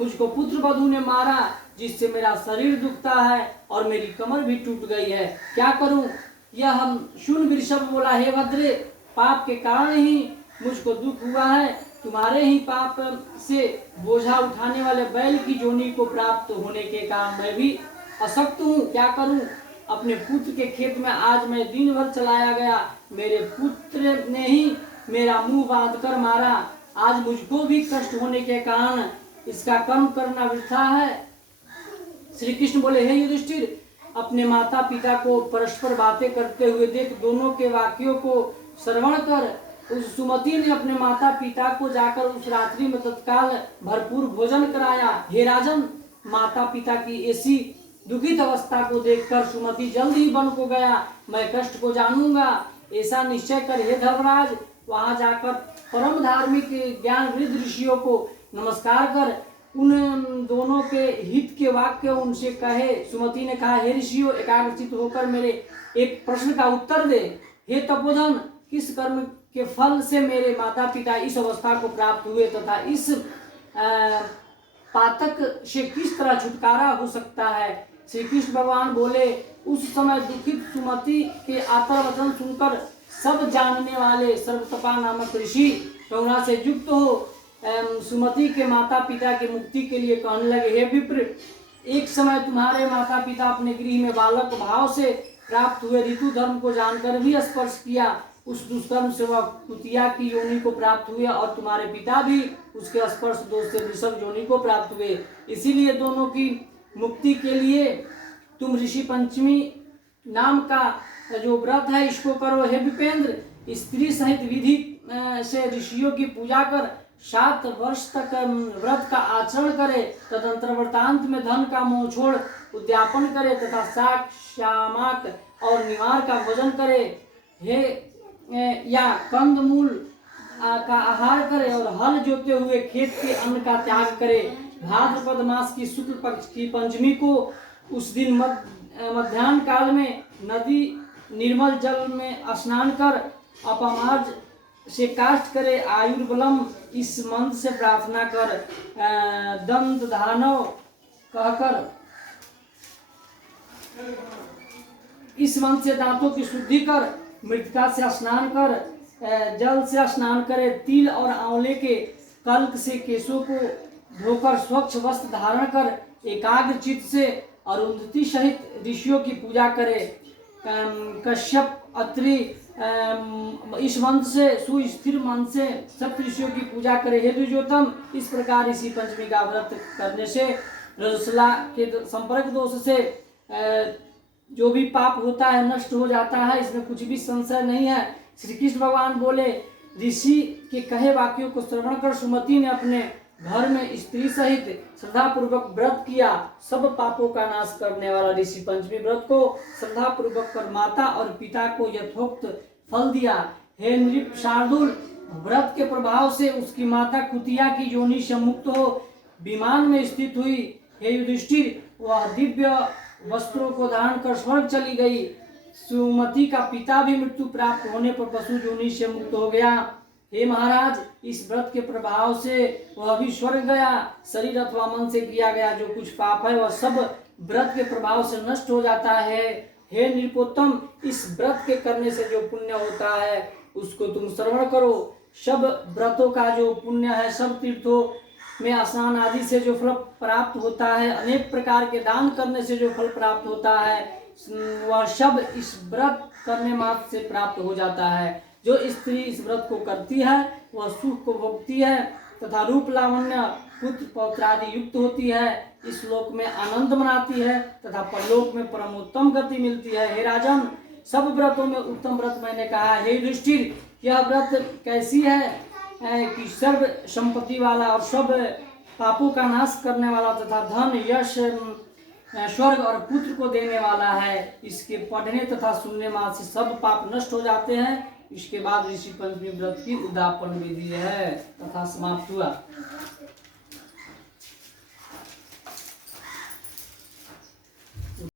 मुझको पुत्र वधू ने मारा, जिससे मेरा शरीर दुखता है और मेरी कमर भी टूट गई है। क्या करूं? यह हम सुन वृषभ बोला, हे भद्रे, पाप के कारण ही मुझको दुख हुआ है। तुम्हारे ही पाप से बोझा उठाने वाले बैल की जोनी को प्राप्त होने के कारण मैं भी अशक्त हूँ। क्या करूं? अपने पुत्र के खेत में आज मैं दिन भर चलाया गया। मेरे पुत्र ने ही मेरा मुंह बांध कर मारा। आज मुझको भी कष्ट होने के कारण इसका कर्म करना वृथा है। श्री कृष्ण बोले, हे युधिष्ठिर, अपने माता पिता को परस्पर बातें करते हुए देख। दोनों के वाक्यों को श्रवण कर उस सुमति ने अपने माता पिता को जाकर उस रात्रि में तत्काल भरपूर भोजन कराया। हे राजन, माता पिता की ऐसी दुखित अवस्था को देखकर सुमति जल्द ही वन को गया। मैं कष्ट को जानूंगा, ऐसा निश्चय कर हे धर्मराज वहां जाकर परम धार्मिक ज्ञान वृद्ध ऋषियों को नमस्कार कर उन दोनों के हित के वाक्य उनसे कहे। सुमति ने कहा, हे ऋषियों, एकाग्रचित होकर मेरे एक प्रश्न का उत्तर दे। हे तपोधन, किस कर्म के फल से मेरे माता पिता इस अवस्था को प्राप्त हुए तथा इस पातक से किस तरह छुटकारा हो सकता है? श्री कृष्ण भगवान बोले, उस समय दुखित सुमति के आतर वचन सुनकर सब जानने वाले सर्वतपा नामक ऋषि करुणा से युक्त हो सुमति के माता पिता की मुक्ति के लिए कहने लगे, हे विप्र, एक समय तुम्हारे माता पिता अपने गृह में बालक भाव से प्राप्त हुए ऋतु धर्म को जानकर भी स्पर्श किया। उस दुष्कर्म से वह कुतिया की योनि को प्राप्त हुए और तुम्हारे पिता भी उसके स्पर्श दोष से वृषभ योनि को प्राप्त हुए। इसीलिए दोनों की मुक्ति के लिए तुम ऋषि पंचमी नाम का जो व्रत है इसको करो। हे विपेंद्र, स्त्री सहित विधि से ऋषियों की पूजा कर 7 वर्ष तक व्रत का आचरण करे। तदंतर व्रतांत में धन का मोह छोड़ उद्यापन करे तथा शाक श्यामाक और निवार का भोजन करे। हे या कंद मूल का आहार करे और हल जोते हुए खेत के अन्न का त्याग करे। भाद्रपद मास की शुक्ल पक्ष की पंचमी को उस दिन मध्याह्न काल में नदी निर्मल जल में स्नान कर अपमार्ज से काष्ट करे। आयुर्बलम इस मंत्र से प्रार्थना कर दंत धानव कहकर इस मंत्र से दांतों की शुद्धि कर मृतिका से स्नान कर जल से स्नान करे। तिल और आंवले के कल्क से केशों को धोकर स्वच्छ वस्त्र धारण कर एकाग्र चित्त से अरुंधति सहित ऋषियों की पूजा करे। कश्यप अत्रि इस मंत्र से सुस्थिर मन से सब ऋषियों की पूजा करे। हे द्विजोतम, इस प्रकार इसी पंचमी का व्रत करने से रजस्वला के संपर्क दोष से जो भी पाप होता है नष्ट हो जाता है, इसमें कुछ भी संशय नहीं है। श्री कृष्ण भगवान बोले, ऋषि के कहे वाक्यों को श्रवण कर सुमति ने अपने घर में स्त्री सहित श्रद्धा पूर्वक व्रत किया। सब पापों का नाश करने वाला ऋषि पंचमी व्रत को श्रद्धा पूर्वक कर माता और पिता को यथोक्त फल दिया। हे नृप शार्दुल, व्रत के प्रभाव से उसकी माता कुतिया की योनि से मुक्त हो विमान में स्थित हुई। हे युधिष्ठिर, वह दिव्य वस्त्रों को धारण कर स्वर्ग चली गई। सुमति का पिता भी मृत्यु प्राप्त होने पर पशु योनि से मुक्त हो गया। हे महाराज, इस व्रत के प्रभाव से वह भी स्वर्ग गया। शरीर अथवा मन से किया गया जो कुछ पाप है वह सब व्रत के प्रभाव से नष्ट हो जाता है। हे नृपोत्तम, इस व्रत के करने से जो पुण्य होता है उसको तुम श्रवण करो। सब व्रतों का जो पुण्य है, सब तीर्थों में स्नान आदि से जो फल प्राप्त होता है, अनेक प्रकार के दान करने से जो फल प्राप्त होता है, वह सब इस व्रत करने मात्र से प्राप्त हो जाता है। जो स्त्री इस व्रत को करती है वह सुख को भोगती है तथा रूप लावण्य पुत्र पौत्र आदि युक्त होती है। इस लोक में आनंद मनाती है तथा परलोक में परमोत्तम गति मिलती है। हे राजन, सब व्रतों में उत्तम व्रत मैंने कहा। हे युधिष्ठिर, यह व्रत कैसी है कि सर्व संपत्ति वाला और सब पापों का नाश करने वाला तथा धन यश स्वर्ग और पुत्र को देने वाला है। इसके पढ़ने तथा सुनने मात्र से सब पाप नष्ट हो जाते हैं। इसके बाद ऋषि पंचमी व्रत की उद्यापन विधि है तथा समाप्त हुआ।